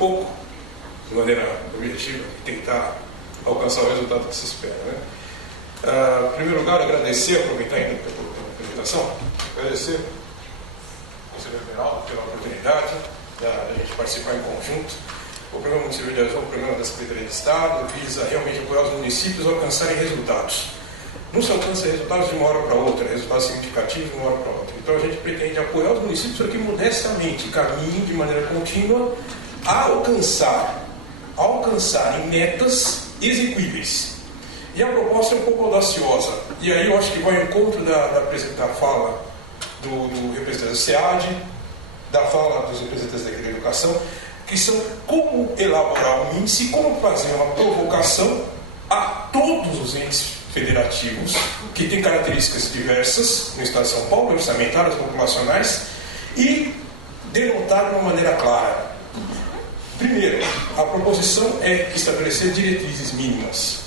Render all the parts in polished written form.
pouco, de maneira objetiva, e tentar alcançar o resultado que se espera, né? Em primeiro lugar, agradecer, aproveitar ainda pela apresentação, agradecer ao Conselheiro Beraldo pela oportunidade de a gente participar em conjunto. O Programa Municipal de Azul, o programa da Secretaria de Estado, visa realmente apoiar os municípios a alcançarem resultados. Não se alcança resultados de uma hora para outra, resultados significativos de uma hora para outra. Então a gente pretende apoiar os municípios para que modestamente caminhem de maneira contínua a alcançarem metas exequíveis. E a proposta é um pouco audaciosa. E aí eu acho que vai ao encontro da fala do representante da SEAD, da fala dos representantes da Educação, que são como elaborar um índice, como fazer uma provocação a todos os entes federativos, que têm características diversas no Estado de São Paulo, orçamentárias, populacionais, e denotar de uma maneira clara. Primeiro, a proposição é estabelecer diretrizes mínimas.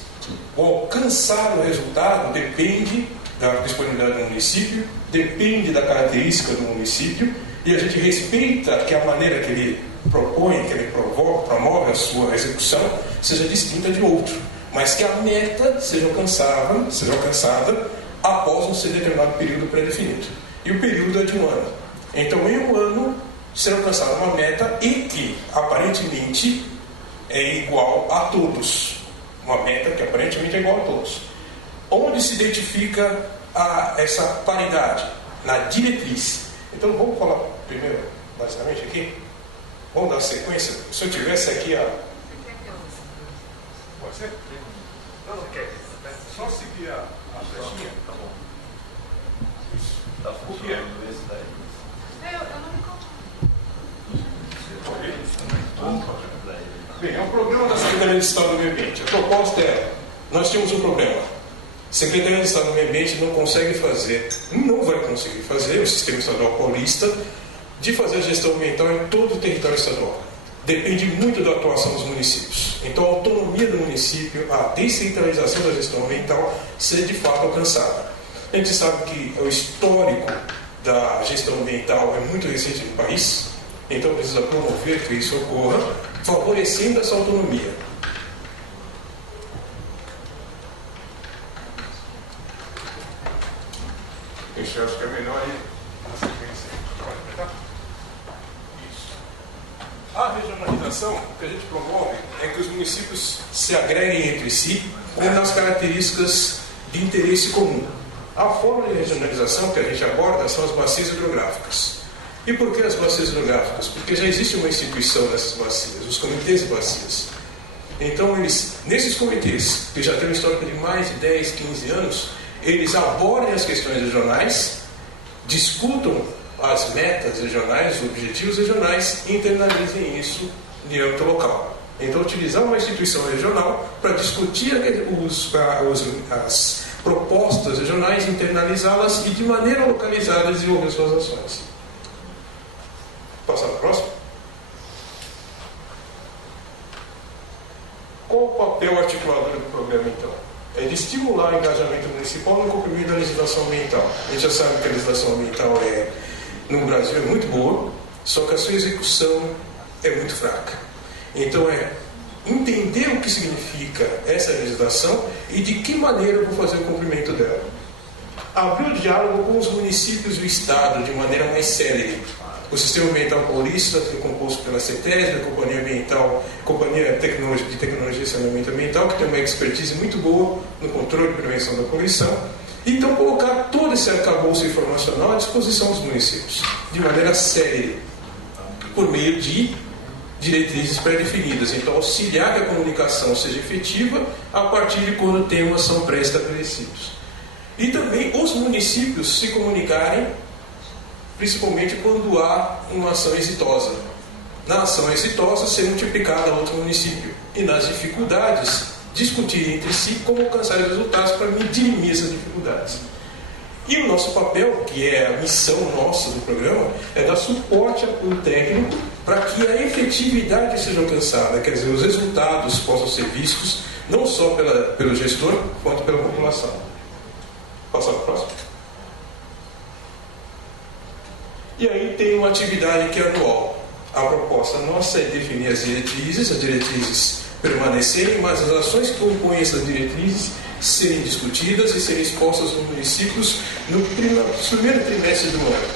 O alcançar o resultado depende da disponibilidade do município, depende da característica do município, e a gente respeita que a maneira que ele propõe, que ele promove a sua execução, seja distinta de outro, mas que a meta seja alcançada após um determinado período pré-definido. E o período é de um ano. Então, em um ano, será alcançada uma meta e que, aparentemente, é igual a todos. Uma meta que, aparentemente, é igual a todos. Onde se identifica essa paridade? Na diretriz. Então, vamos falar primeiro, basicamente, aqui. Vamos dar sequência? Se eu tivesse aqui a... Pode ser? Não, não quer. Só seguir a flechinha. Tá bom. Isso. Tá funcionando esse daí? Eu não me conto. Bem, é um problema da Secretaria de Estado do Meio Ambiente. A proposta é, nós temos um problema. A Secretaria de Estado do Meio Ambiente não consegue fazer, não vai conseguir fazer, o Sistema Estadual Paulista, de fazer a gestão ambiental em todo o território estadual. Depende muito da atuação dos municípios. Então, a autonomia do município, a descentralização da gestão ambiental, seja de fato alcançada. A gente sabe que o histórico da gestão ambiental é muito recente no país, então precisa promover que isso ocorra, favorecendo essa autonomia. Isso, eu acho que é melhor ir na sequência. Isso. A regionalização, o que a gente promove é que os municípios se agreguem entre si com as características de interesse comum. A forma de regionalização que a gente aborda são as bacias hidrográficas. E por que as bacias hidrográficas? Porque já existe uma instituição dessas bacias, os comitês de bacias. Então, nesses comitês, que já têm uma história de mais de 10, 15 anos, eles abordem as questões regionais, discutam as metas regionais, os objetivos regionais e internalizem isso em âmbito local. Então, utilizar uma instituição regional para discutir as propostas regionais, internalizá-las e, de maneira localizada, desenvolver suas ações. Passar para o próximo. Qual o papel articulador do programa, então? É de estimular o engajamento municipal no cumprimento da legislação ambiental. A gente já sabe que a legislação ambiental no Brasil é muito boa, só que a sua execução é muito fraca. Então, entender o que significa essa legislação e de que maneira eu vou fazer o cumprimento dela. Abrir o diálogo com os municípios e o Estado de maneira mais célere. O Sistema Ambiental Paulista, que é composto pela CETESB, a Companhia de Tecnologia e Saneamento Ambiental, que tem uma expertise muito boa no controle e prevenção da poluição. Então, colocar todo esse arcabouço informacional à disposição dos municípios, de maneira célere, por meio de diretrizes pré-definidas. Então, auxiliar que a comunicação seja efetiva a partir de quando temas são pré-estabelecidos. E também os municípios se comunicarem, principalmente quando há uma ação exitosa. Na ação exitosa, ser multiplicada a outro município. E nas dificuldades, discutir entre si como alcançar os resultados para dirimir essas dificuldades. E o nosso papel, que é a missão nossa do programa, é dar suporte ao técnico para que a efetividade seja alcançada, quer dizer, os resultados possam ser vistos não só pelo gestor, quanto pela população. Passar para o próximo. E aí tem uma atividade que é anual. A proposta nossa é definir as diretrizes permanecerem, mas as ações que compõem essas diretrizes serem discutidas e serem expostas nos municípios no primeiro trimestre do ano.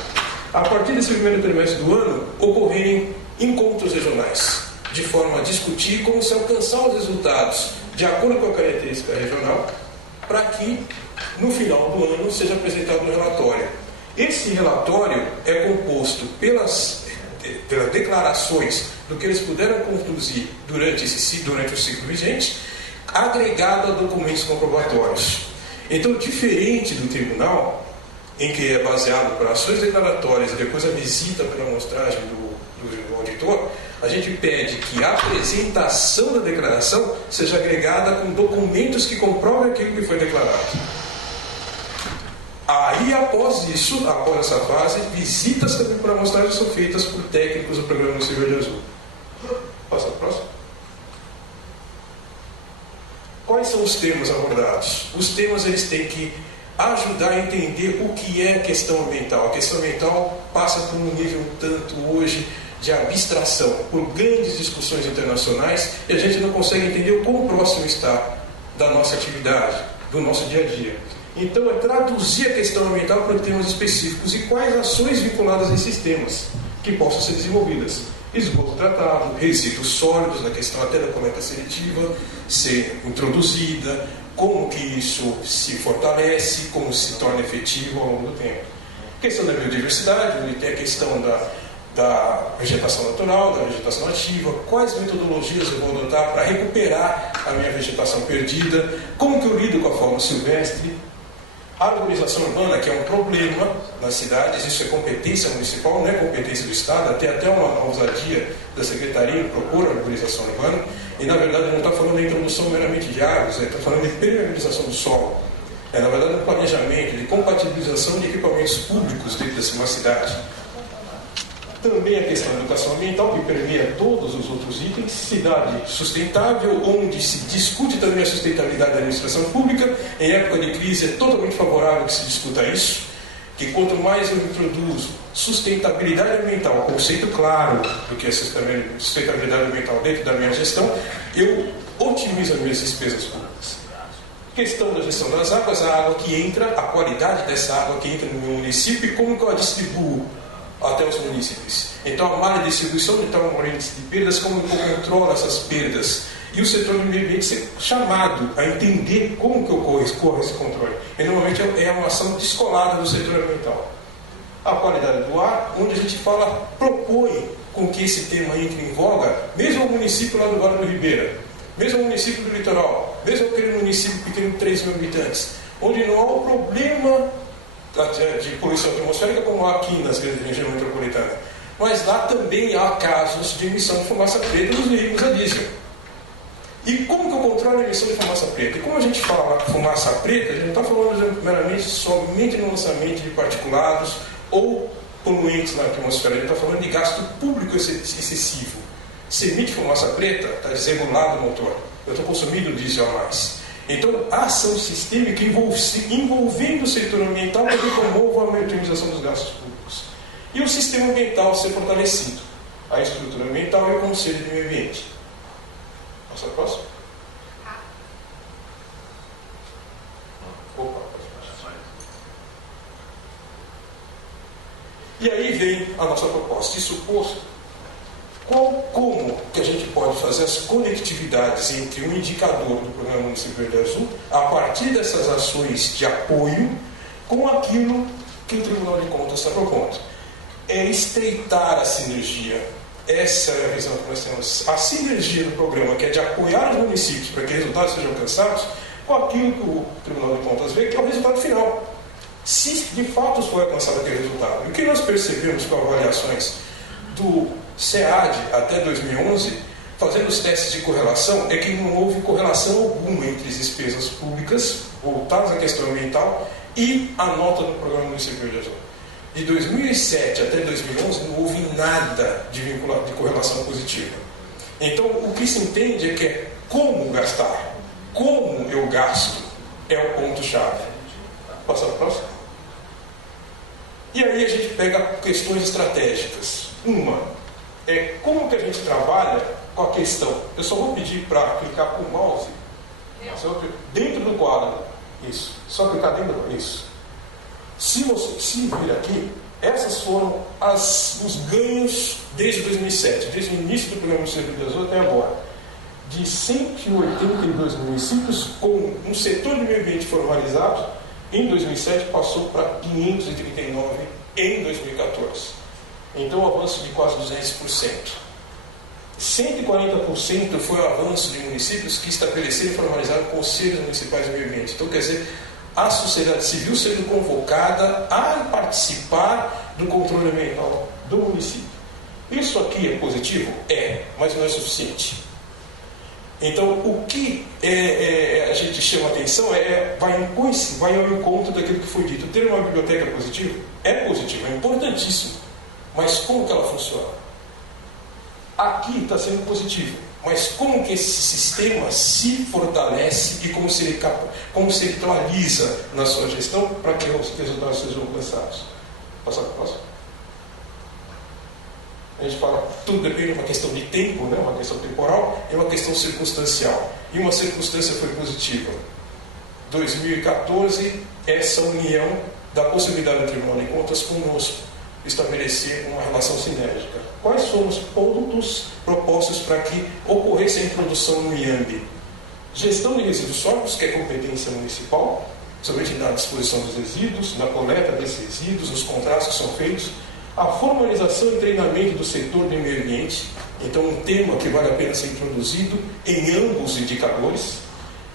A partir desse primeiro trimestre do ano, ocorrerem encontros regionais, de forma a discutir como se alcançar os resultados de acordo com a característica regional, para que, no final do ano, seja apresentado um relatório. Esse relatório é composto pelas declarações do que eles puderam conduzir durante o ciclo vigente, agregado a documentos comprobatórios. Então, diferente do tribunal, em que é baseado por ações declaratórias e depois a visita pela amostragem do auditor, a gente pede que a apresentação da declaração seja agregada com documentos que comprovem aquilo que foi declarado. Aí, após essa fase, visitas também por amostragem são feitas por técnicos do Programa Municipal Verde Azul. Passa a próxima. Quais são os temas abordados? Os temas eles têm que ajudar a entender o que é a questão ambiental. A questão ambiental passa por um nível tanto hoje de abstração, por grandes discussões internacionais, e a gente não consegue entender o quão próximo está da nossa atividade, do nosso dia a dia. Então, é traduzir a questão ambiental para temas específicos e quais ações vinculadas a esses temas que possam ser desenvolvidas. Esgoto tratado, resíduos sólidos, na questão até da coleta seletiva, ser introduzida, como que isso se fortalece, como se torna efetivo ao longo do tempo. Questão da biodiversidade, onde tem a questão da vegetação natural, da vegetação ativa, quais metodologias eu vou adotar para recuperar a minha vegetação perdida, como que eu lido com a fauna silvestre. A arborização urbana, que é um problema nas cidades, isso é competência municipal, não é competência do Estado, até uma ousadia da Secretaria em propor a arborização urbana, e na verdade não está falando de introdução meramente de árvores, está falando de permeabilização do solo. É na verdade um planejamento de compatibilização de equipamentos públicos dentro de uma cidade. Também a questão da educação ambiental, que permeia todos os outros itens, cidade sustentável, onde se discute também a sustentabilidade da administração pública. Em época de crise é totalmente favorável que se discuta isso, que quanto mais eu introduzo sustentabilidade ambiental, um conceito claro do que é sustentabilidade ambiental dentro da minha gestão, eu otimizo as minhas despesas públicas. Questão da gestão das águas, a água que entra, a qualidade dessa água que entra no meu município e como que eu a distribuo até os municípios. Então, a malha de distribuição de tal momento de perdas, como eu controlo essas perdas. E o setor do meio ambiente ser chamado a entender como que ocorre esse controle. E, normalmente, é uma ação descolada do setor ambiental. A qualidade do ar, onde a gente propõe com que esse tema entre em voga, mesmo o município lá do Vale do Ribeira, mesmo o município do litoral, mesmo aquele município pequeno de 3 mil habitantes, onde não há um problema de poluição atmosférica como há aqui nas grandes regiões metropolitanas. Mas lá também há casos de emissão de fumaça preta nos veículos a diesel. E como que eu controlo a emissão de fumaça preta? E como a gente fala fumaça preta, a gente não está falando meramente somente no lançamento de particulados ou poluentes na atmosfera, a gente está falando de gasto público excessivo. Se emite fumaça preta, está desregulado o motor. Eu estou consumindo diesel a mais. Então, a ação sistêmica envolvendo o setor ambiental para que promova a otimização dos gastos públicos. E o sistema ambiental ser fortalecido. A estrutura ambiental e o Conselho de Meio Ambiente. Passa a próxima. Opa, e aí vem a nossa proposta. Isso posto, como que a gente pode fazer as conectividades entre um indicador do Programa Municipal Verde Azul, a partir dessas ações de apoio, com aquilo que o Tribunal de Contas está propondo? É estreitar a sinergia. Essa é a visão que nós temos. A sinergia do programa, que é de apoiar os municípios para que resultados sejam alcançados, com aquilo que o Tribunal de Contas vê, que é o resultado final. Se de fato foi alcançado aquele resultado. E o que nós percebemos com avaliações do SEAD até 2011, fazendo os testes de correlação, é que não houve correlação alguma entre as despesas públicas voltadas à questão ambiental e a nota do Programa Municipal Verde Azul. De 2007 até 2011 não houve nada de correlação positiva. Então, o que se entende é que é como gastar, como eu gasto, é o ponto-chave. Passa a próxima. E aí a gente pega questões estratégicas. Uma, como que a gente trabalha com a questão. Eu só vou pedir para clicar com o mouse dentro do quadro. Isso. Só clicar dentro do isso. Se vir aqui, essas foram os ganhos desde 2007, desde o início do programa do Servidor Azul até agora. De 182 municípios com um setor de meio ambiente formalizado, em 2007 passou para 539 em 2014. Então, um avanço de quase 200%. 140% foi o avanço de municípios que estabeleceram e formalizaram conselhos municipais de meio ambiente. Então, quer dizer, a sociedade civil sendo convocada a participar do controle ambiental do município. Isso aqui é positivo? Mas não é suficiente. Então, o que a gente chama atenção vai ao encontro daquilo que foi dito. Ter uma biblioteca positiva é positivo, é importantíssimo. Mas como que ela funciona? Aqui está sendo positivo. Mas como que esse sistema se fortalece e como se ele atualiza na sua gestão para que os resultados sejam alcançados? Passar para o próximo. A gente fala, tudo depende de uma questão de tempo, né? Uma questão temporal e uma questão circunstancial. E uma circunstância foi positiva. 2014, essa união da possibilidade do Tribunal de Contas conosco estabelecer uma relação sinérgica. Quais foram os pontos propostos para que ocorresse a introdução no IAMB? Gestão de resíduos sólidos, que é competência municipal, somente na disposição dos resíduos, na coleta desses resíduos, nos contratos que são feitos, a formalização e treinamento do setor de meio ambiente, então um tema que vale a pena ser introduzido em ambos os indicadores.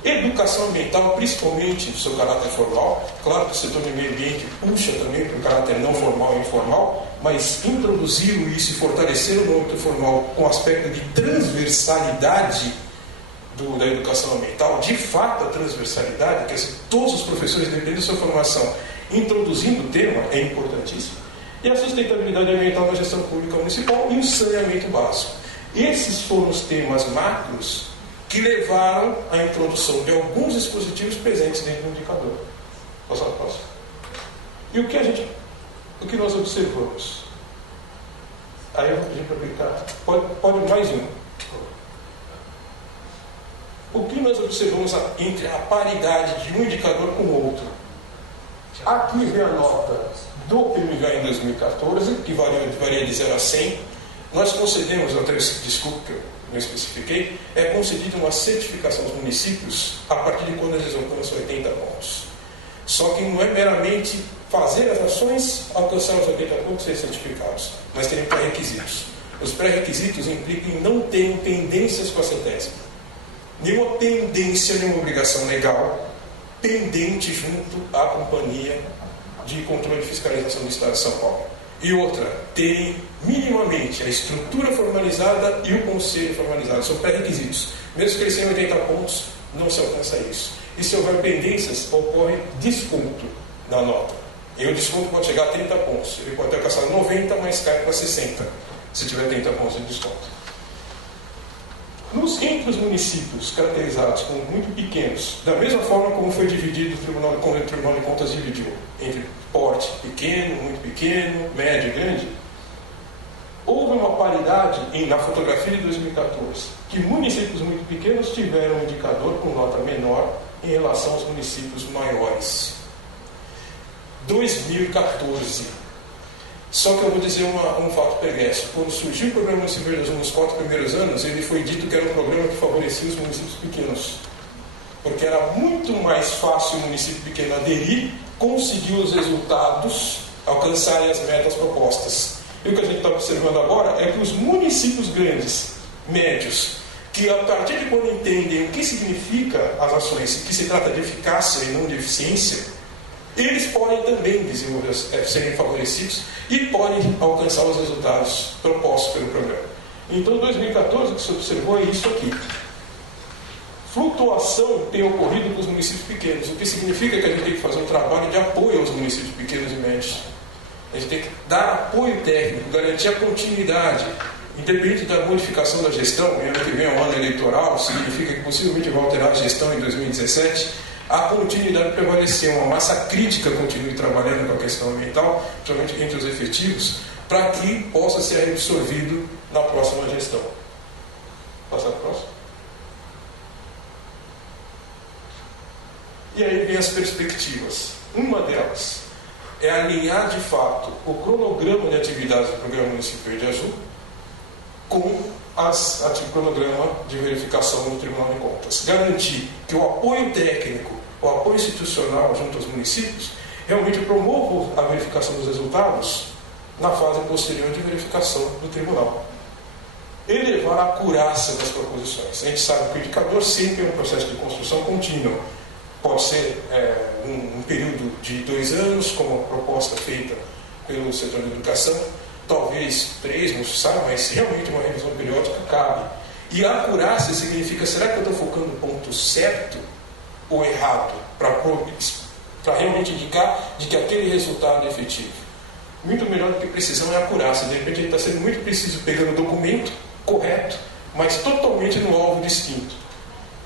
Educação ambiental, principalmente no seu caráter formal. Claro que o setor de meio ambiente puxa também para o caráter não formal e informal, mas introduzir isso e fortalecer o âmbito formal com o aspecto de transversalidade da educação ambiental, de fato a transversalidade, quer dizer, todos os professores, dependendo da sua formação, introduzindo o tema, é importantíssimo. E a sustentabilidade ambiental na gestão pública municipal e o saneamento básico. Esses foram os temas macros que levaram à introdução de alguns dispositivos presentes dentro do indicador. Passar para o próximo. E o que nós observamos? Aí eu vou pedir para clicar. Pode mais um. O que nós observamos entre a paridade de um indicador com o outro? Aqui vem a nota do PMH em 2014, que varia de 0 a 100. Nós concedemos, até desculpe que eu não especifiquei, é concedida uma certificação aos municípios a partir de quando eles alcançam 80 pontos. Só que não é meramente fazer as ações, alcançar os 80 pontos e ser certificados, mas terem pré-requisitos. Os pré-requisitos implicam em não terem pendências com a CETESB. Nenhuma pendência, nenhuma obrigação legal pendente junto à Companhia de Controle e Fiscalização do Estado de São Paulo. E outra, terem minimamente a estrutura formalizada e o conselho formalizado. São pré-requisitos. Mesmo que eles tenham 80 pontos, não se alcança isso. E se houver pendências, ocorre desconto na nota. E o desconto pode chegar a 30 pontos. Ele pode alcançar 90, mas cai para 60, se tiver 30 pontos de desconto. Entre os municípios caracterizados como muito pequenos, da mesma forma como foi dividido como o Tribunal de Contas dividiu, entre porte pequeno, muito pequeno, médio e grande, houve uma paridade na fotografia de 2014, que municípios muito pequenos tiveram um indicador com nota menor em relação aos municípios maiores. 2014. Só que eu vou dizer um fato pregresso. Quando surgiu o Programa Municipal de Azul nos 4 primeiros anos, ele foi dito que era um programa que favorecia os municípios pequenos. Porque era muito mais fácil o município pequeno aderir, conseguir os resultados, alcançarem as metas propostas. E o que a gente está observando agora é que os municípios grandes, médios, que a partir de quando entendem o que significa as ações, que se trata de eficácia e não de eficiência, eles podem também desenvolver, serem favorecidos e podem alcançar os resultados propostos pelo programa. Então, em 2014, o que se observou é isso aqui. Flutuação tem ocorrido com os municípios pequenos, o que significa que a gente tem que fazer um trabalho de apoio aos municípios pequenos e médios. A gente tem que dar apoio técnico, garantir a continuidade, independente da modificação da gestão. Ano que vem é um ano eleitoral, significa que possivelmente vai alterar a gestão em 2017. A continuidade prevalecer, uma massa crítica continue trabalhando com a questão ambiental, principalmente entre os efetivos, para que possa ser absorvido na próxima gestão. Passar para o próximo. E aí vem as perspectivas. Uma delas é alinhar de fato o cronograma de atividades do Programa Município Verde Azul com o cronograma de verificação do Tribunal de Contas. Garantir que o apoio técnico, o apoio institucional junto aos municípios realmente promova a verificação dos resultados na fase posterior de verificação do Tribunal. Elevar a acurácia das proposições. A gente sabe que o indicador sempre é um processo de construção contínua. Pode ser um período de 2 anos, como a proposta feita pelo setor de educação, talvez 3, não se sabe, mas realmente uma revisão periódica cabe. E a acurácia significa, será que eu estou focando no ponto certo ou errado, para realmente indicar de que aquele resultado é efetivo? Muito melhor do que precisão é a acurácia. De repente ele está sendo muito preciso, pegando o documento correto, mas totalmente no alvo distinto.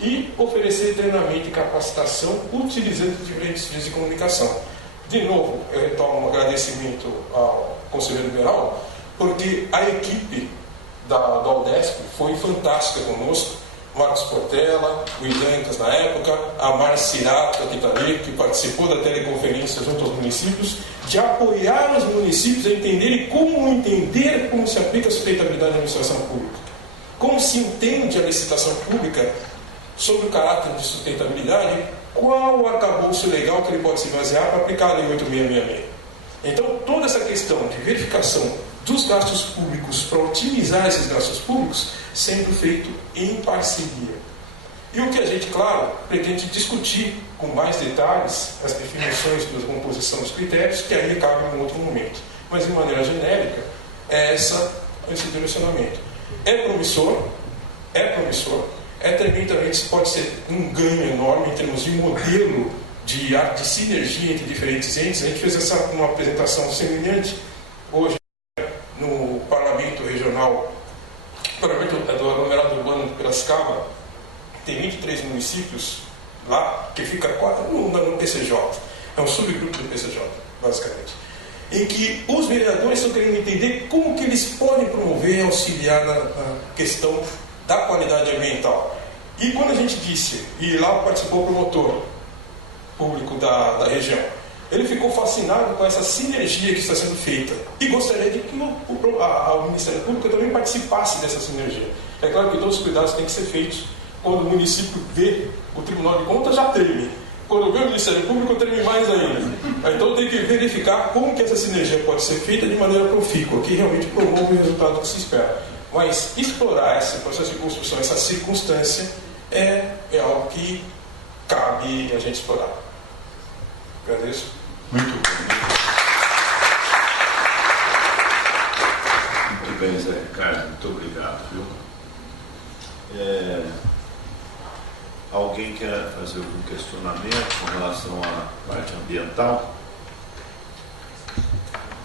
E oferecer treinamento e capacitação utilizando diferentes vias de comunicação. De novo, eu retomo um agradecimento ao Conselheiro Liberal, porque a equipe da UDESP foi fantástica conosco. Marcos Portela, o Idancas na época, a Márcia Cirato, que está ali, que participou da teleconferência junto aos municípios, de apoiar os municípios a entenderem como se aplica a sustentabilidade da administração pública. Como se entende a licitação pública sobre o caráter de sustentabilidade, qual o arcabouço legal que ele pode se basear para aplicar a Lei 8666. Então, toda essa questão de verificação dos gastos públicos para otimizar esses gastos públicos sendo feito em parceria. E o que a gente, claro, pretende discutir com mais detalhes as definições da composição dos critérios, que aí cabe em um outro momento. Mas, de maneira genérica, é esse direcionamento. É promissor, tremendamente pode ser um ganho enorme em termos de modelo de sinergia entre diferentes entes. A gente fez uma apresentação semelhante hoje no Parlamento Regional, Parlamento do Aglomerado Urbano de Piracicaba. Tem 23 municípios lá, que fica no PCJ. É um subgrupo do PCJ, basicamente. Em que os vereadores estão querendo entender como que eles podem promover e auxiliar na questão da qualidade ambiental. E quando a gente disse, e lá participou o promotor público da região, ele ficou fascinado com essa sinergia que está sendo feita e gostaria de que o Ministério Público também participasse dessa sinergia. É claro que todos os cuidados têm que ser feitos. Quando o município vê o Tribunal de Contas, já treme. Quando vê o Ministério Público, treme mais ainda. Então tem que verificar como que essa sinergia pode ser feita de maneira profícua, que realmente promove o resultado que se espera. Mas explorar esse processo de construção, essa circunstância, é algo que cabe a gente explorar. Agradeço. Muito bem, Zé Ricardo, muito obrigado, viu? Alguém quer fazer algum questionamento com relação à parte ambiental?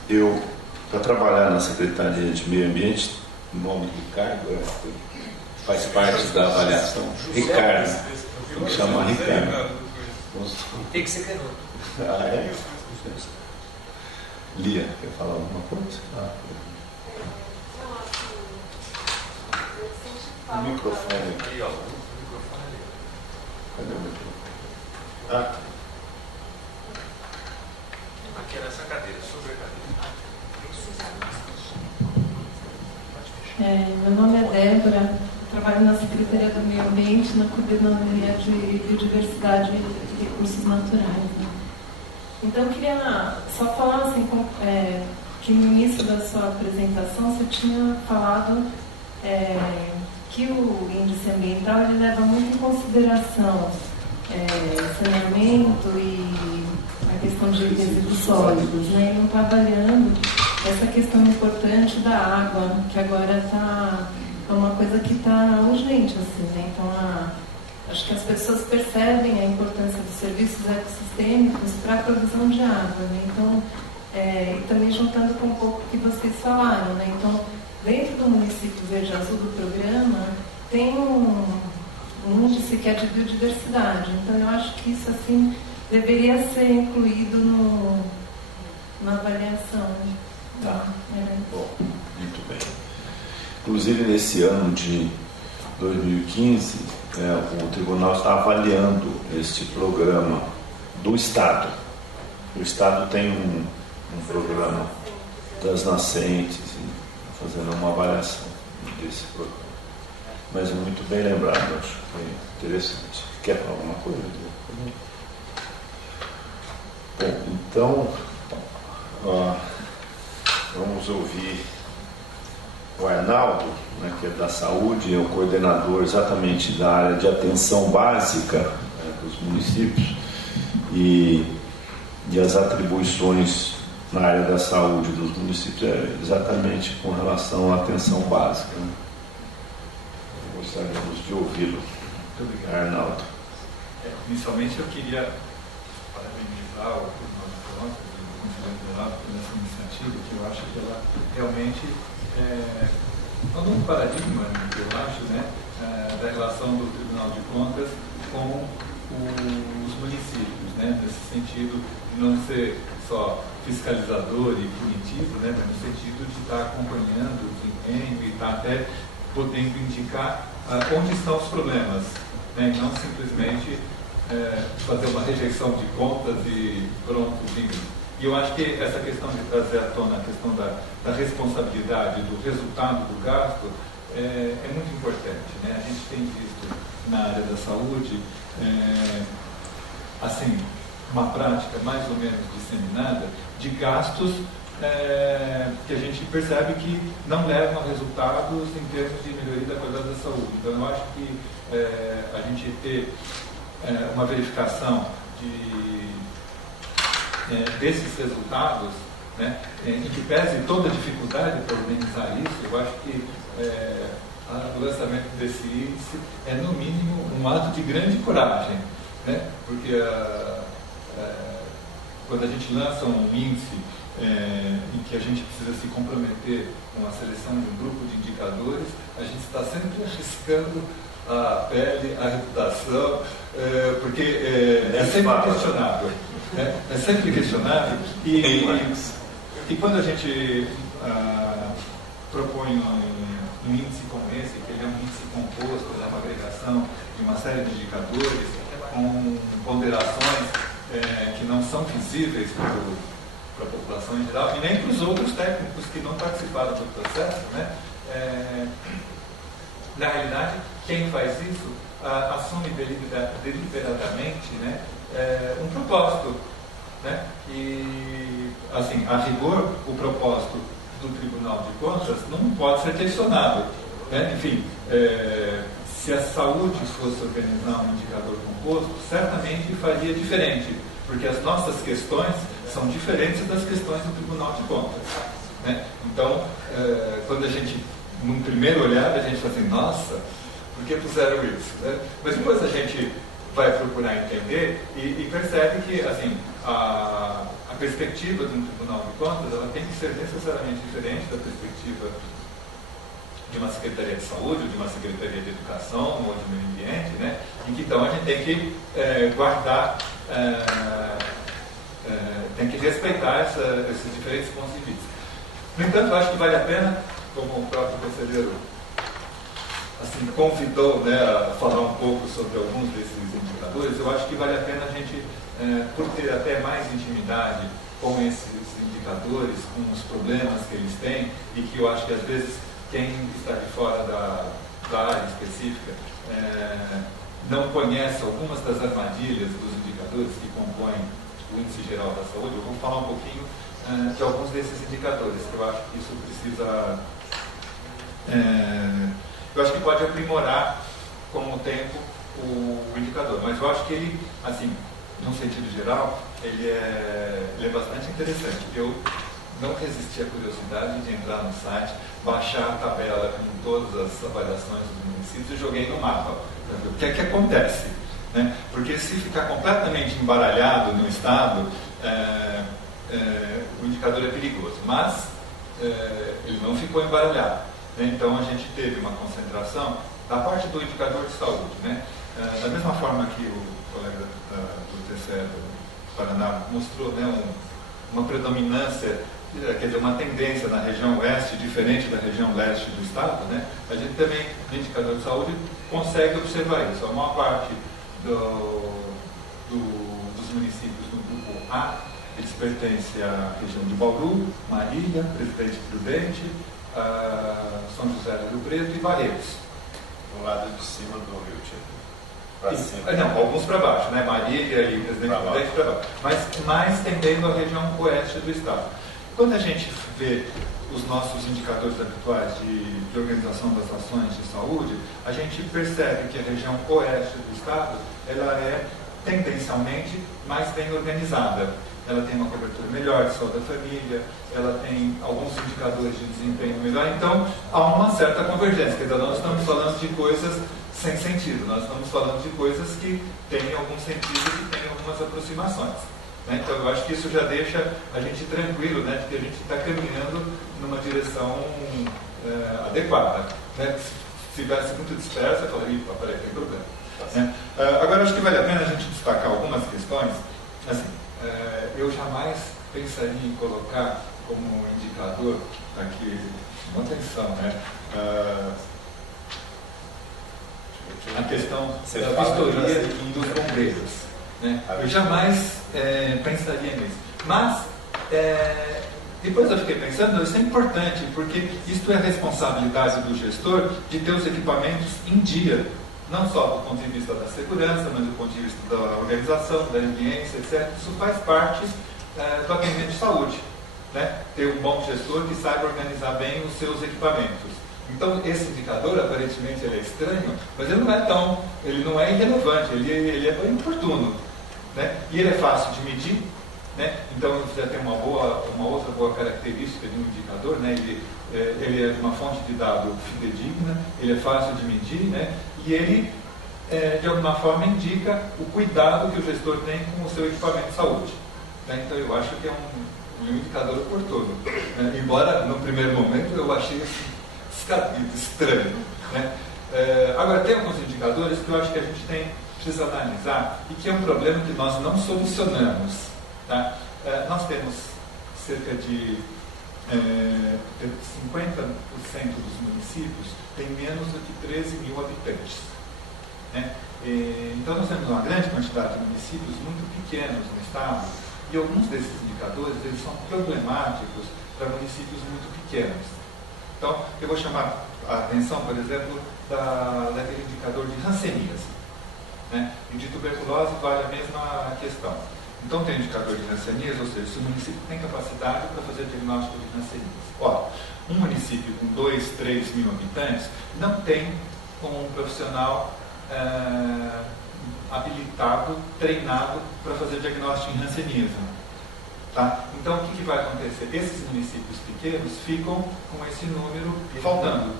Eu, para trabalhar na Secretaria de Meio Ambiente, o nome de Ricardo faz parte da avaliação. Ricardo, tem que chamar Ricardo. Tem que ser canudo. Ah, é? Lia, quer falar alguma coisa? O microfone aqui, ó. Cadê o microfone? Aqui é nessa cadeira, sobre a cadeira. Meu nome é Débora, trabalho na Secretaria do Meio Ambiente, na Coordenadoria de Biodiversidade e Recursos Naturais. Né? Então, eu queria só falar assim, que no início da sua apresentação você tinha falado que o índice ambiental ele leva muito em consideração saneamento e a questão de resíduos sólidos, né? E não está avaliando essa questão importante da água, que agora é uma coisa que está urgente, assim, né? Então, acho que as pessoas percebem a importância dos serviços ecossistêmicos para a provisão de água, né? Então, e também juntando com um pouco que vocês falaram, né? Então, dentro do município Verde Azul do programa, tem um índice que é de biodiversidade. Então, eu acho que isso, assim, deveria ser incluído na avaliação. Tá. Bom, muito bem. Inclusive, nesse ano de 2015, o tribunal está avaliando este programa do Estado. O Estado tem um programa das nascentes, fazendo uma avaliação desse programa. Mas muito bem lembrado, acho que foi interessante. Quer falar alguma coisa? Bom, então, vamos ouvir o Arnaldo, né, que é da saúde, é o coordenador exatamente da área de atenção básica, né, dos municípios e as atribuições na área da saúde dos municípios exatamente com relação à atenção básica. Né? Gostaríamos de ouvi-lo. Muito obrigado. Arnaldo. Inicialmente eu queria parabenizar o Tribunal de Contas e o Conselho Federal por essa iniciativa, que eu acho que ela realmente todo um paradigma, eu acho, né, da relação do Tribunal de Contas com os municípios, né, nesse sentido de não ser só fiscalizador e punitivo, né, mas no sentido de estar acompanhando o desempenho e estar até podendo indicar onde estão os problemas, né, e não simplesmente fazer uma rejeição de contas e pronto, E eu acho que essa questão de trazer à tona a questão da responsabilidade, do resultado do gasto, é muito importante, né? A gente tem visto na área da saúde, assim, uma prática mais ou menos disseminada de gastos que a gente percebe que não levam a resultados em termos de melhoria da qualidade da saúde. Então, eu acho que a gente ter uma verificação desses resultados, né, em que pese toda a dificuldade para organizar isso, eu acho que o lançamento desse índice é, no mínimo, um ato de grande coragem, né, porque quando a gente lança um índice em que a gente precisa se comprometer com a seleção de um grupo de indicadores, a gente está sempre arriscando a pele, a reputação, porque é sempre questionável. É sempre questionável. E quando a gente propõe um índice como esse, que ele é um índice composto, é uma agregação de uma série de indicadores, com ponderações que não são visíveis para a população em geral, e nem para os outros técnicos que não participaram do processo, né? Na realidade, quem faz isso assume deliberadamente, né, um propósito, né? E, assim, a rigor, o propósito do Tribunal de Contas não pode ser questionado, né? Enfim, se a saúde fosse organizar um indicador composto, certamente faria diferente, porque as nossas questões são diferentes das questões do Tribunal de Contas, né? Então, quando a gente, num primeiro olhar, a gente fala assim, nossa, por que puseram isso? Né? Mas depois a gente vai procurar entender e percebe que, assim, a perspectiva de um Tribunal de Contas, ela tem que ser necessariamente diferente da perspectiva de uma Secretaria de Saúde, ou de uma Secretaria de Educação, ou de Meio Ambiente, né? Em que, então, a gente tem que guardar, tem que respeitar esses diferentes pontos de vista. No entanto, eu acho que vale a pena, como o próprio conselheiro assim, convidou, né, a falar um pouco sobre alguns desses indicadores, eu acho que vale a pena a gente, por ter até mais intimidade com esses indicadores, com os problemas que eles têm, e que eu acho que às vezes quem está de fora da área específica não conhece algumas das armadilhas dos indicadores que compõem o Índice Geral da Saúde. Eu vou falar um pouquinho de alguns desses indicadores, que eu acho que isso precisa... eu acho que pode aprimorar com o tempo o indicador, mas eu acho que ele, assim, num sentido geral, ele é bastante interessante. Eu não resisti à curiosidade de entrar no site, baixar a tabela com todas as avaliações dos municípios e joguei no mapa. O que é que acontece? Né? Porque se ficar completamente embaralhado no estado, o indicador é perigoso, mas ele não ficou embaralhado. Então a gente teve uma concentração da parte do indicador de saúde, né? Da mesma forma que o colega do TCE do Paraná mostrou, né, uma predominância quer dizer, uma tendência na região oeste diferente da região leste do estado, né? A gente também, no indicador de saúde, consegue observar isso. A maior parte dos municípios do grupo A, eles pertencem à região de Bauru, Marília, Presidente Prudente, São José do Rio Preto e Barreiros. Do lado de cima do Rio Tietê. Para cima. Não, alguns para baixo, né? Marília e Presidente Prudente para baixo. Mas mais tendendo à região oeste do estado. Quando a gente vê os nossos indicadores habituais de organização das ações de saúde, a gente percebe que a região oeste do estado ela é tendencialmente mais bem organizada. Ela tem uma cobertura melhor de saúde da família, ela tem alguns indicadores de desempenho melhor, então há uma certa convergência. Quer dizer, nós estamos falando de coisas sem sentido, nós estamos falando de coisas que têm algum sentido e que têm algumas aproximações. Né? Então eu acho que isso já deixa a gente tranquilo, né, de que a gente está caminhando numa direção adequada. Né? Se tivesse muito dispersa, eu falaria, peraí, tem problema. Né? Agora acho que vale a pena a gente destacar algumas questões. Assim, eu jamais pensaria em colocar como indicador aqui, atenção, né? A questão da vistoria dos bombeiros. Né? Eu jamais pensaria nisso. Mas, depois eu fiquei pensando, isso é importante, porque isso é responsabilidade do gestor de ter os equipamentos em dia. Não só do ponto de vista da segurança, mas do ponto de vista da organização, da ambiência, etc. Isso faz parte do atendimento de saúde. Né? Ter um bom gestor que saiba organizar bem os seus equipamentos. Então, esse indicador, aparentemente, ele é estranho, mas ele não é irrelevante, ele é bem oportuno. Né? E ele é fácil de medir. Né? Então, já tem uma outra boa característica de um indicador. Né? Ele é uma fonte de dado fidedigna, ele é fácil de medir, né? E ele, de alguma forma, indica o cuidado que o gestor tem com o seu equipamento de saúde. Né? Então, eu acho que é um indicador oportuno. Né? Embora, no primeiro momento, eu achei isso descabido, estranho. Né? Agora, tem alguns indicadores que eu acho que a gente precisa analisar e que é um problema que nós não solucionamos. Tá? Nós temos cerca de 50% dos municípios tem menos do que 13 mil habitantes. Né? Então nós temos uma grande quantidade de municípios muito pequenos no estado e alguns desses indicadores eles são problemáticos para municípios muito pequenos. Então eu vou chamar a atenção, por exemplo, daquele indicador de hanseníase. Né? E de tuberculose vale a mesma questão. Então tem indicador de hanseníase, ou seja, se o município tem capacidade para fazer diagnóstico de hanseníase. Ora, um município com 2, 3 mil habitantes não tem um profissional habilitado, treinado para fazer diagnóstico em hanseníase. Tá? Então o que vai acontecer? Esses municípios pequenos ficam com esse número faltando.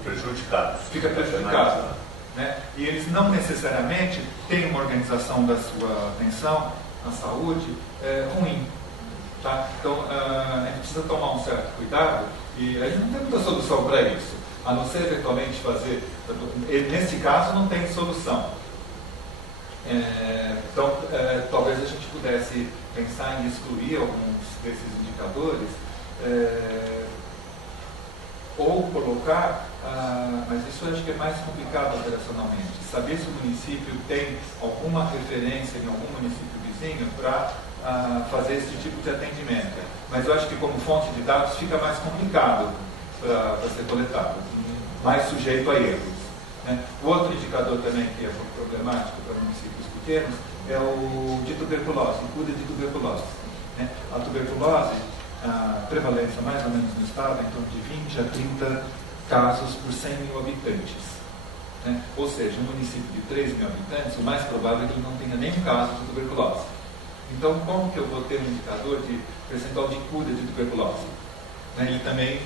Fica prejudicado. Né? E eles não necessariamente têm uma organização da sua atenção à saúde ruim. Tá? Então a gente precisa tomar um certo cuidado e a gente não tem muita solução para isso, a não ser eventualmente fazer. Nesse caso não tem solução. Então talvez a gente pudesse pensar em excluir alguns desses indicadores ou colocar, mas isso eu acho que é mais complicado operacionalmente, saber se o município tem alguma referência em algum município vizinho para fazer esse tipo de atendimento. Mas eu acho que como fonte de dados fica mais complicado para ser coletado, mais sujeito a erros. Né? O outro indicador também que é problemático para municípios pequenos é o de tuberculose, cura de tuberculose. Né? A tuberculose, a prevalência mais ou menos no estado é em torno de 20 a 30 casos por 100 mil habitantes. Né? Ou seja, um município de 3 mil habitantes, o mais provável é que ele não tenha nenhum caso de tuberculose. Então, como que eu vou ter um indicador de percentual de cura de tuberculose? Né? Ele também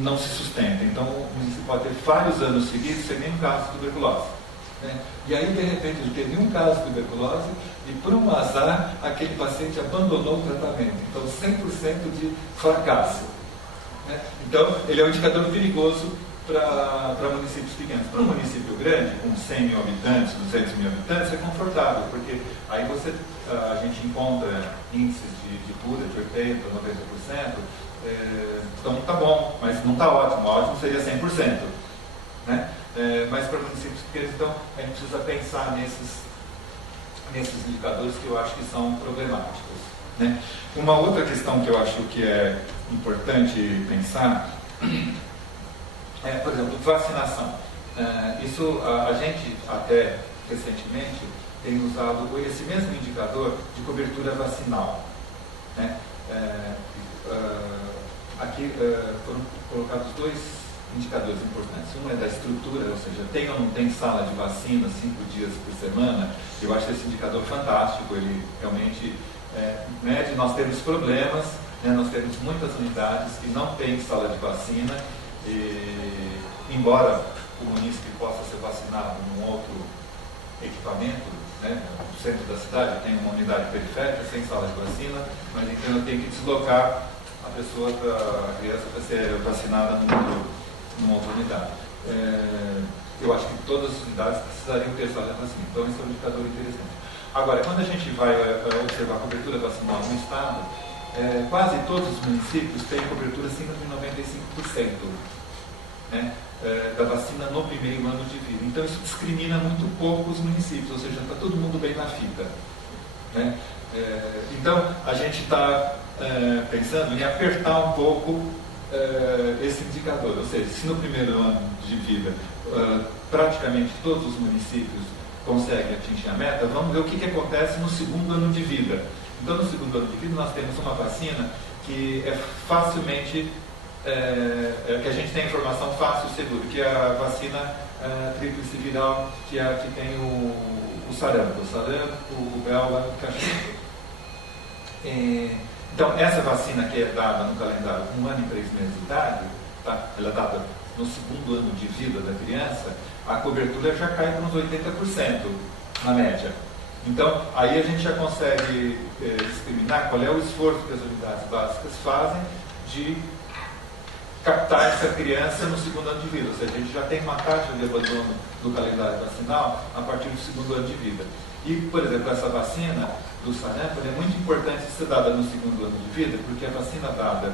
não se sustenta. Então, o município pode ter vários anos seguidos sem nenhum caso de tuberculose. Né? E aí, de repente, ele teve um caso de tuberculose e, por um azar, aquele paciente abandonou o tratamento. Então, 100% de fracasso. Né? Então, ele é um indicador perigoso para municípios pequenos. Para um município grande, com 100 mil habitantes, 200 mil habitantes, é confortável, porque aí a gente encontra índices de cura de 80%, 90%, Então tá bom, mas não está ótimo. Ótimo seria 100%. Né? Mas para municípios pequenos, então, a gente precisa pensar nesses indicadores que eu acho que são problemáticos. Né? Uma outra questão que eu acho que é importante pensar é, por exemplo, vacinação. Isso a gente até recentemente tem usado esse mesmo indicador de cobertura vacinal. Né? Aqui foram colocados dois indicadores importantes. Um é da estrutura, ou seja, tem ou não tem sala de vacina 5 dias por semana. Eu acho esse indicador fantástico, ele realmente mede. Nós temos problemas, né? Nós temos muitas unidades que não têm sala de vacina, e, embora o munícipe possa ser vacinado num outro equipamento, né? No centro da cidade tem uma unidade periférica sem sala de vacina, mas então eu tenho que deslocar a pessoa, a criança, para ser vacinada numa outra unidade. Eu acho que todas as unidades precisariam ter sala de vacina, então esse é um indicador interessante. Agora, quando a gente vai observar a cobertura vacinal no estado, quase todos os municípios têm cobertura acima de 95%, né, da vacina no primeiro ano de vida. Então isso discrimina muito pouco os municípios, ou seja, está todo mundo bem na fita. Né? Então a gente está pensando em apertar um pouco esse indicador, ou seja, se no primeiro ano de vida praticamente todos os municípios conseguem atingir a meta, vamos ver o que acontece no segundo ano de vida. Então, no segundo ano de vida, nós temos uma vacina que é facilmente, que a gente tem informação fácil e segura, que é a vacina tríplice viral, que é a que tem o sarampo, o rubéola e o cachumba. Então, essa vacina que é dada no calendário com 1 ano e 3 meses de idade, tá? Ela é dada no segundo ano de vida da criança, a cobertura já cai para uns 80% na média. Então, aí a gente já consegue discriminar qual é o esforço que as unidades básicas fazem de captar essa criança no segundo ano de vida. Ou seja, a gente já tem uma taxa de abandono do calendário vacinal a partir do segundo ano de vida. E, por exemplo, essa vacina do sarampo é muito importante ser dada no segundo ano de vida, porque a vacina dada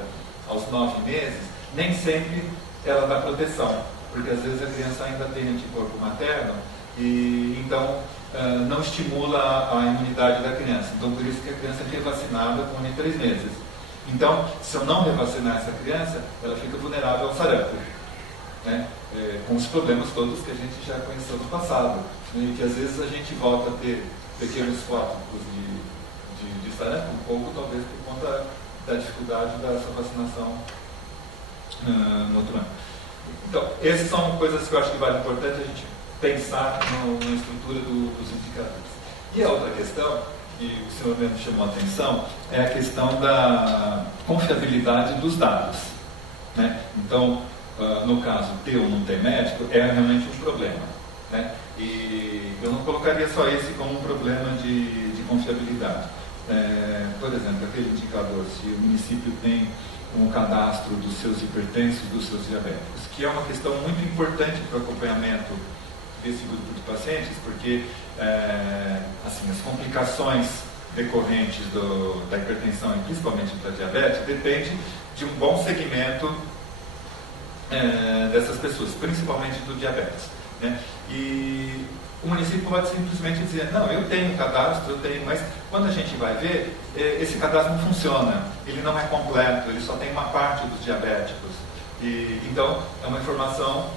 aos 9 meses, nem sempre ela dá proteção, porque às vezes a criança ainda tem anticorpo materno e então não estimula a imunidade da criança. Então, por isso que a criança é revacinada com 1 e 3 meses. Então, se eu não revacinar essa criança, ela fica vulnerável ao sarampo, né? Com os problemas todos que a gente já conheceu no passado, né? E que às vezes a gente volta a ter pequenos focos de sarampo, um pouco talvez por conta da dificuldade dessa vacinação no outro ano. Então, essas são coisas que eu acho que vale importante a gente pensar na estrutura dos indicadores. E a outra questão, que o senhor mesmo chamou a atenção, é a questão da confiabilidade dos dados. Né? Então, no caso, ter ou não ter médico é realmente um problema. Né? E eu não colocaria só esse como um problema de confiabilidade. Por exemplo, aquele indicador, se o município tem um cadastro dos seus hipertensos, dos seus diabéticos, que é uma questão muito importante para o acompanhamento desse grupo de pacientes, porque assim, as complicações decorrentes da hipertensão e principalmente da diabetes depende de um bom segmento dessas pessoas, principalmente do diabetes. Né? E o município pode simplesmente dizer, não, eu tenho cadastro, mas quando a gente vai ver, esse cadastro não funciona, ele não é completo, ele só tem uma parte dos diabéticos. E, então, é uma informação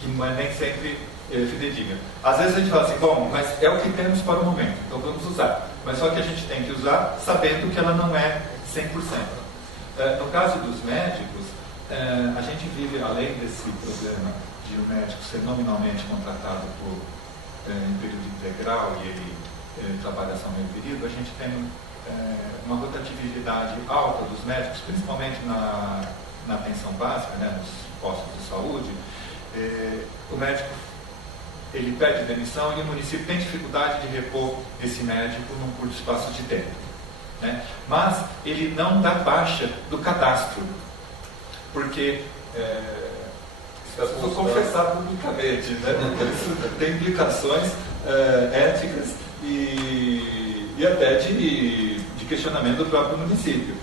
que não é nem sempre fidedigna. Às vezes a gente fala assim, bom, mas é o que temos para o momento, então vamos usar. Mas só que a gente tem que usar sabendo que ela não é 100%. No caso dos médicos, a gente vive, além desse problema de o médico ser nominalmente contratado em período integral e ele trabalha só meio período, a gente tem uma rotatividade alta dos médicos, principalmente na atenção básica, né, nos postos de saúde. O médico ele pede demissão e o município tem dificuldade de repor esse médico num curto espaço de tempo. Né? Mas ele não dá baixa do cadastro, porque eu vou confessar publicamente, né? Isso tem implicações éticas e até de questionamento do próprio município.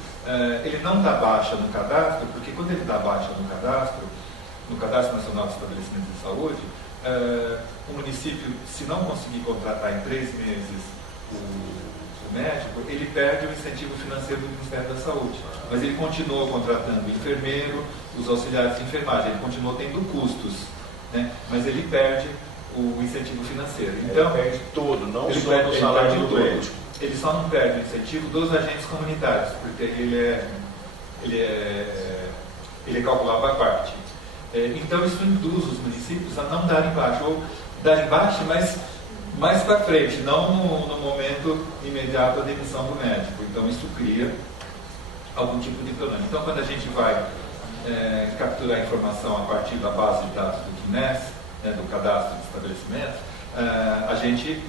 ele não dá baixa no cadastro, porque quando ele dá baixa no Cadastro Nacional de Estabelecimentos de Saúde, o município, se não conseguir contratar em 3 meses o médico, ele perde o incentivo financeiro do Ministério da Saúde. Mas ele continua contratando o enfermeiro, os auxiliares de enfermagem, ele continua tendo custos, né? Mas ele perde o incentivo financeiro. Então, ele perde todo, não só do salário do médico. Ele só não perde o incentivo dos agentes comunitários, porque ele é calculado à parte. Então isso induz os municípios a não darem baixa, ou darem baixa, mas mais para frente, não no momento imediato da demissão do médico. Então isso cria algum tipo de problema. Então quando a gente vai capturar informação a partir da base de dados do CNES, do Cadastro de Estabelecimentos, a gente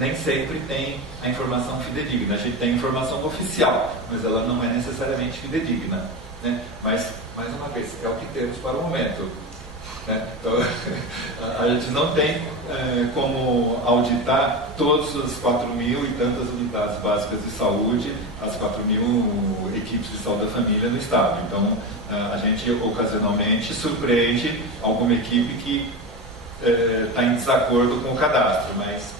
nem sempre tem a informação fidedigna. A gente tem a informação oficial, mas ela não é necessariamente fidedigna, né? Mas, mais uma vez, é o que temos para o momento, né? Então, a gente não tem como auditar todas as 4.000 e tantas unidades básicas de saúde, as 4.000 equipes de saúde da família no estado. Então, a gente ocasionalmente surpreende alguma equipe que está em desacordo com o cadastro, mas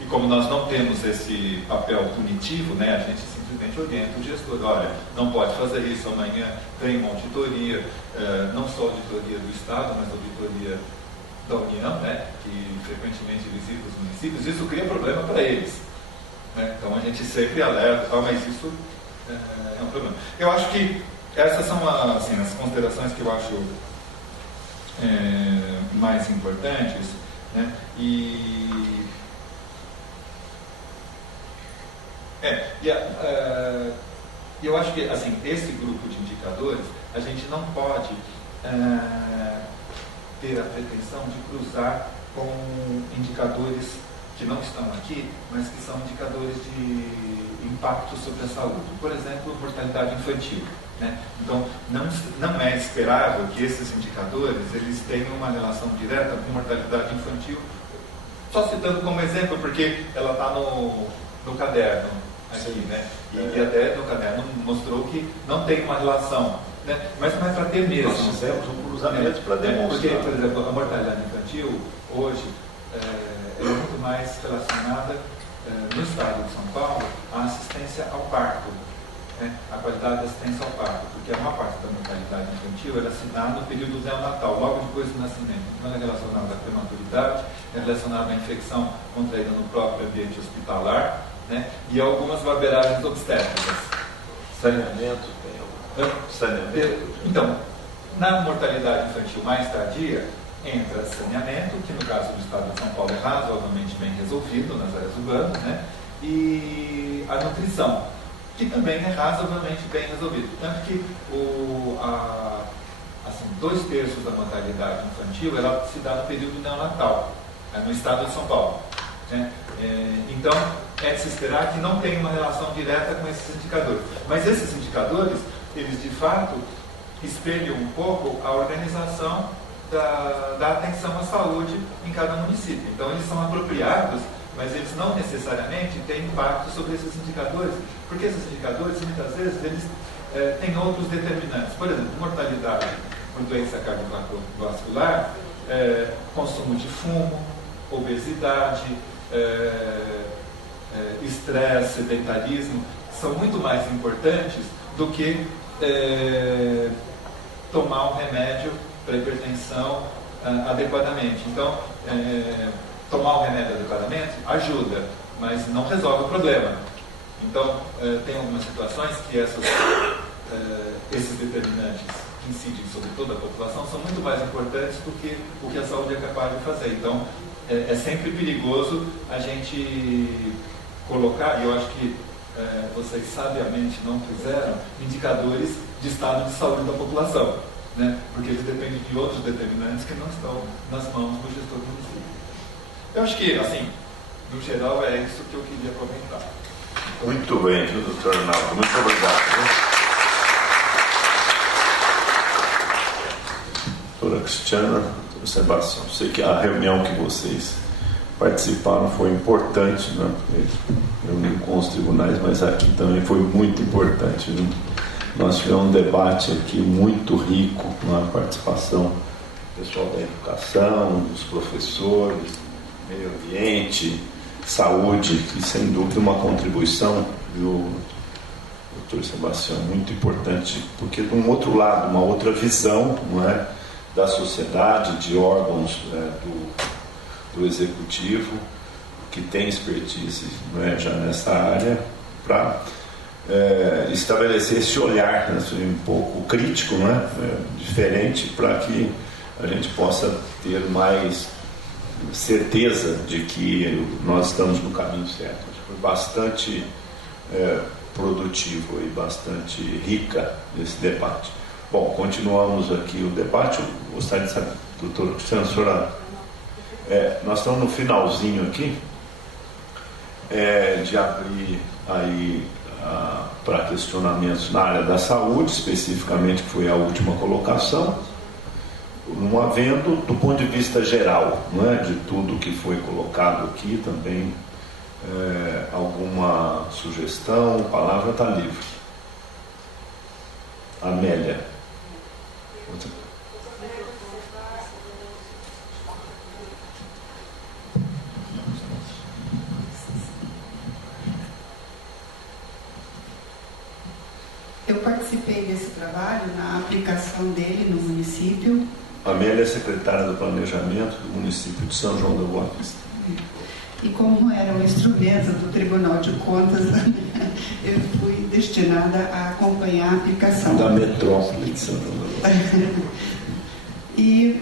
e como nós não temos esse papel punitivo, né, a gente simplesmente orienta o gestor: olha, não pode fazer isso, amanhã tem uma auditoria, não só auditoria do Estado, mas auditoria da União, né, que frequentemente visita os municípios. Isso cria problema para eles, né? Então a gente sempre alerta, mas isso é um problema. Eu acho que essas são assim, as considerações que eu acho mais importantes, né? Eu acho que assim, esse grupo de indicadores, a gente não pode ter a pretensão de cruzar com indicadores que não estão aqui, mas que são indicadores de impacto sobre a saúde. Por exemplo, mortalidade infantil, né? Então, não é esperável que esses indicadores eles tenham uma relação direta com mortalidade infantil. Só citando como exemplo, porque ela está no caderno aqui, né? E até no caderno mostrou que não tem uma relação, né? Mas para ter mesmo. Nós fizemos um cruzamento para demonstrar. Porque, por exemplo, a mortalidade infantil hoje é muito mais relacionada no estado de São Paulo à assistência ao parto, né? A qualidade da assistência ao parto, porque a maior parte da mortalidade infantil ela se dá no período neonatal, logo depois do nascimento. Então ela é relacionada à prematuridade, é relacionada à infecção contraída no próprio ambiente hospitalar, né? E algumas barberagens obstétricas. Saneamento tem algum? Saneamento. Então, na mortalidade infantil mais tardia, entra saneamento, que no caso do estado de São Paulo é razoavelmente bem resolvido nas áreas urbanas, né? E a nutrição, que também é razoavelmente bem resolvido. Tanto que 2/3 da mortalidade infantil ela se dá no período neonatal, no estado de São Paulo, né? Então, é de se esperar que não tenha uma relação direta com esses indicadores. Mas esses indicadores, eles de fato espelham um pouco a organização da atenção à saúde em cada município. Então, eles são apropriados, mas eles não necessariamente têm impacto sobre esses indicadores, porque esses indicadores, muitas vezes, eles têm outros determinantes. Por exemplo, mortalidade por doença cardiovascular, consumo de fumo, obesidade, estresse, sedentarismo, são muito mais importantes do que tomar um remédio para hipertensão adequadamente. Então, tomar o remédio adequadamente ajuda, mas não resolve o problema. Então, tem algumas situações que esses determinantes que incidem sobre toda a população são muito mais importantes do que o que a saúde é capaz de fazer. Então, é sempre perigoso a gente colocar, e eu acho que vocês sabiamente não fizeram, indicadores de estado de saúde da população, né? Porque eles dependem de outros determinantes que não estão nas mãos do gestor do município. Eu acho que, assim, no geral, é isso que eu queria comentar. Muito bem, doutor Arnaldo. Muito obrigado. Doutora Cristiana, doutor Sebastião, sei que a reunião que vocês participaram, foi importante, né? Reuniu com os tribunais, mas aqui também foi muito importante, né? Nós tivemos um debate aqui muito rico, na participação do pessoal da educação, dos professores, meio ambiente, saúde, e sem dúvida uma contribuição do Dr. Sebastião muito importante, porque de um outro lado, uma outra visão, não é, da sociedade, de órgãos do executivo, que tem expertise, não é, já nessa área, para estabelecer esse olhar, né, um pouco crítico, né, diferente, para que a gente possa ter mais certeza de que nós estamos no caminho certo. Acho que foi bastante produtivo e bastante rica esse debate. Bom, continuamos aqui o debate. Eu gostaria de saber, doutora Cristiana, senhora, nós estamos no finalzinho aqui, de abrir aí para questionamentos na área da saúde, especificamente, que foi a última colocação, não havendo, do ponto de vista geral, não é, de tudo que foi colocado aqui também, alguma sugestão, a palavra está livre. Amélia. Eu participei desse trabalho na aplicação dele no município. Amélia é secretária do Planejamento do município de São João da Boa Vista. E como era um instrumento do Tribunal de Contas, eu fui destinada a acompanhar a aplicação. Da metrópole de São João da Boa Vista. E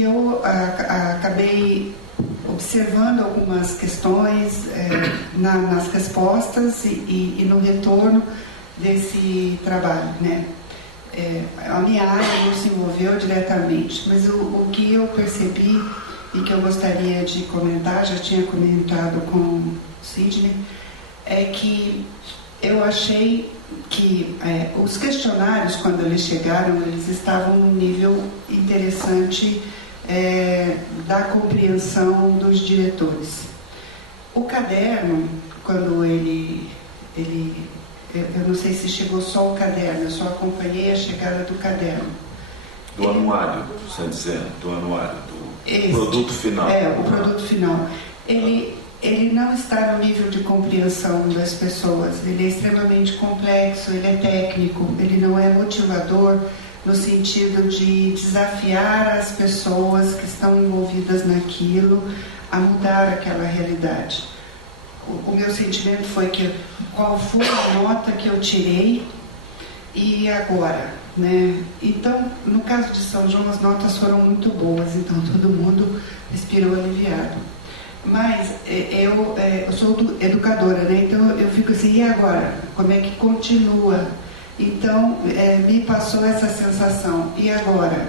eu acabei observando algumas questões nas respostas e no retorno desse trabalho, né? A minha área não se envolveu diretamente, mas o que eu percebi e que eu gostaria de comentar, já tinha comentado com o Sidney, é que eu achei que os questionários, quando eles chegaram, eles estavam num nível interessante da compreensão dos diretores. O caderno, quando eu não sei se chegou só o caderno, eu só acompanhei a chegada do caderno. Do anuário, você está dizendo, do anuário, do produto final. O produto final. Ele não está no nível de compreensão das pessoas, ele é extremamente complexo, ele é técnico, ele não é motivador no sentido de desafiar as pessoas que estão envolvidas naquilo a mudar aquela realidade. O meu sentimento foi que qual foi a nota que eu tirei e agora, né? Então, no caso de São João, as notas foram muito boas, então todo mundo respirou aliviado. Mas eu sou educadora, né? Então eu fico assim, e agora? Como é que continua? Então me passou essa sensação, e agora?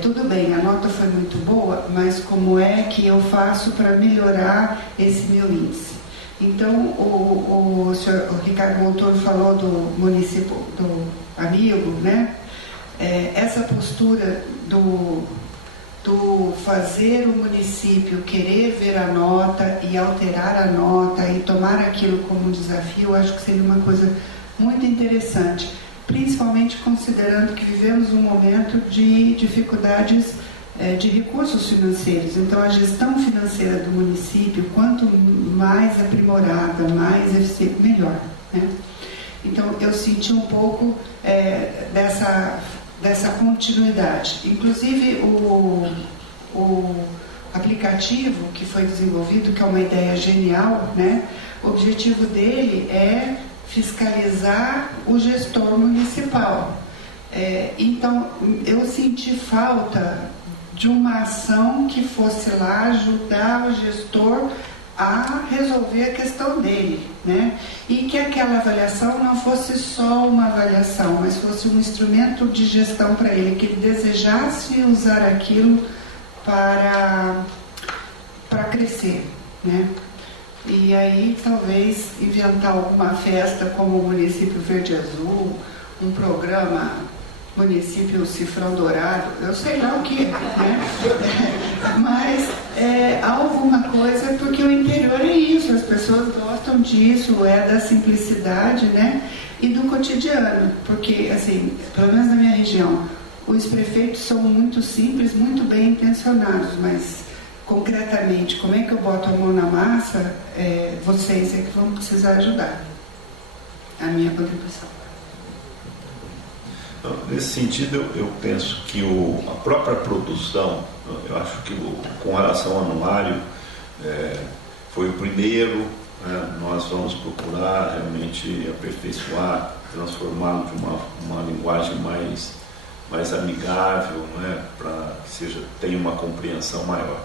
Tudo bem, a nota foi muito boa, mas como é que eu faço para melhorar esse meu índice? Então o senhor Ricardo Montoro falou do município, do amigo, né? Essa postura do fazer o município querer ver a nota e alterar a nota e tomar aquilo como um desafio, eu acho que seria uma coisa muito interessante, principalmente considerando que vivemos um momento de dificuldades de recursos financeiros. Então, a gestão financeira do município, quanto mais aprimorada, mais eficiente, melhor, né? Então, eu senti um pouco dessa continuidade. Inclusive, o aplicativo que foi desenvolvido, que é uma ideia genial, né? O objetivo dele é fiscalizar o gestor municipal. Então, eu senti falta de uma ação que fosse lá ajudar o gestor a resolver a questão dele, né? E que aquela avaliação não fosse só uma avaliação, mas fosse um instrumento de gestão para ele, que ele desejasse usar aquilo para crescer, né? E aí talvez inventar alguma festa como o Município Verde Azul, um programa município Cifrão Dourado, eu sei lá o que, né? Mas há alguma coisa, porque o interior é isso, as pessoas gostam disso, é da simplicidade, né? E do cotidiano, porque, assim, pelo menos na minha região, os prefeitos são muito simples, muito bem intencionados, mas concretamente, como é que eu boto a mão na massa, vocês é que vão precisar ajudar. A minha contribuição. Nesse sentido, eu penso que a própria produção, eu acho que com relação ao anuário, foi o primeiro, né? Nós vamos procurar realmente aperfeiçoar, transformá-lo de uma linguagem mais amigável, né? Para que tenha uma compreensão maior.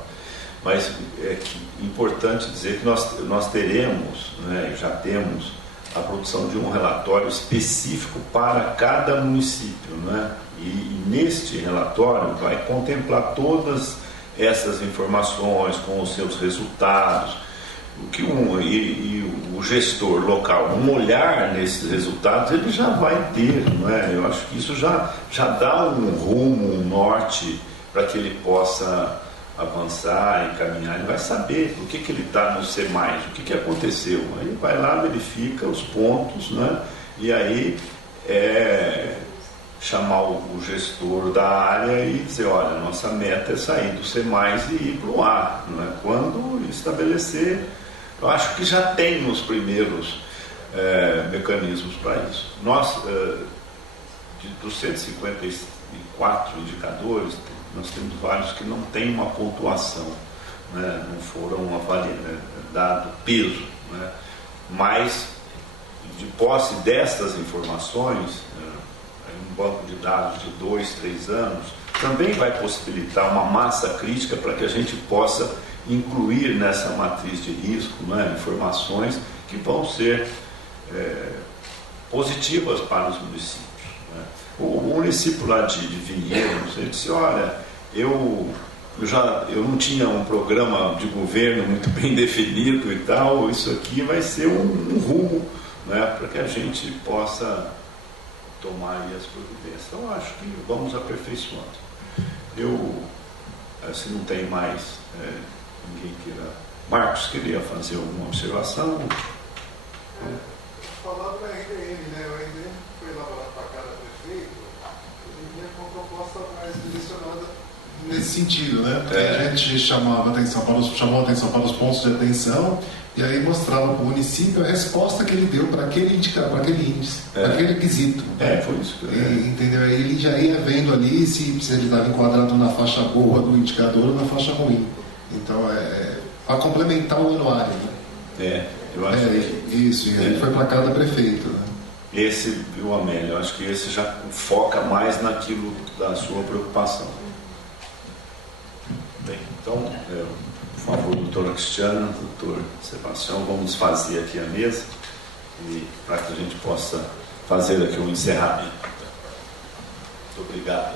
Mas é importante dizer que nós teremos, né? Já temos, a produção de um relatório específico para cada município, né? E neste relatório vai contemplar todas essas informações com os seus resultados, o que o gestor local, um olhar nesses resultados, ele já vai ter, não é? Eu acho que isso já dá um rumo, um norte para que ele possa avançar, encaminhar. Ele vai saber o que ele está no C+, o que aconteceu. Aí vai lá, verifica os pontos, né? E aí chamar o gestor da área e dizer, olha, nossa meta é sair do C+, e ir para o A, né? Quando estabelecer, eu acho que já tem os primeiros mecanismos para isso. Nós, dos 154 indicadores, nós temos vários que não têm uma pontuação, né? Não foram dado peso, né? Mas, de posse destas informações, um banco de dados de 2, 3 anos, também vai possibilitar uma massa crítica para que a gente possa incluir nessa matriz de risco, né, informações que vão ser positivas para os municípios. Né? O município lá de Vinhedos, ele disse, olha, eu não tinha um programa de governo muito bem definido e tal, isso aqui vai ser um rumo, né, para que a gente possa tomar aí as providências. Então, acho que vamos aperfeiçoando. Se não tem mais ninguém queira... Marcos queria fazer alguma observação? Falar da RDM, né? O RDM foi elaborado para cada prefeito, ele vinha com uma proposta mais direcionada nesse sentido, né? Porque a gente chamou a atenção para os pontos de atenção e aí mostrava para o município a resposta que ele deu para aquele indicador, para aquele índice, para aquele quesito. Foi isso. Entendeu? Aí ele já ia vendo ali se ele estava enquadrado na faixa boa do indicador ou na faixa ruim. Então, para complementar o anuário. Né? Eu acho que... Isso, e aí foi para cada prefeito. Né? Esse, viu, Amélia, eu acho que esse já foca mais naquilo da sua preocupação. Bem, então, por favor, doutora Cristiana, doutor Sebastião, vamos fazer aqui a mesa para que a gente possa fazer aqui um encerramento. Muito obrigado.